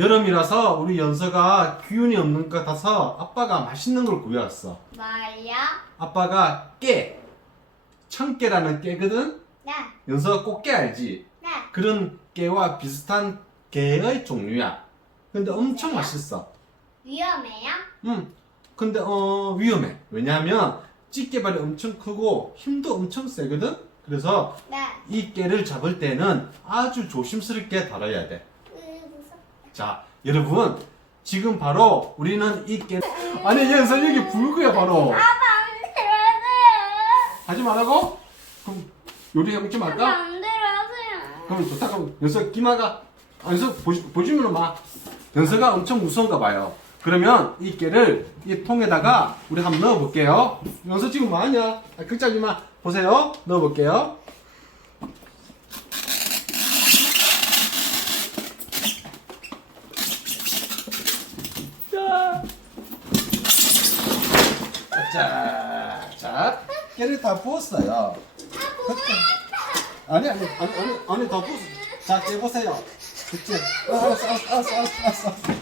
여름이라서 우리 연서가 기운이 없는 것 같아서 아빠가 맛있는 걸 구해왔어. 뭐야? 아빠가 깨, 청깨라는 깨거든. 네, 연서가 꽃게 알지? 네. 그런 깨와 비슷한 게의 종류야. 근데 엄청 맛있어. 위험해요? 음, 근데 어 위험해. 왜냐하면 찌개발이 엄청 크고 힘도 엄청 세거든. 그래서 네. 이 깨를 잡을 때는 아주 조심스럽게 다뤄야 돼. 자, 여러분 지금 바로 우리는 이 깨. 아니 연서 여기 불구야 바로. 들어가세요. 하지 말라고? 그럼 요리 해먹지 말까? 그럼 좋다. 그럼 연서 기마가 아, 연서 보시, 보시면 막 연서가 엄청 무서운가 봐요. 그러면 이 깨를 이 통에다가 우리 한번 넣어볼게요. 연서 지금 뭐하냐? 아, 극장지 마. 보세요. 넣어볼게요. 자, 자, 자, 깨를 다 부었어요. 아니 아니 아니 아니 아니 더 부수. 자 깨보세요. 그치? 어, 알았어 알았어 알았어 알았어 알았어.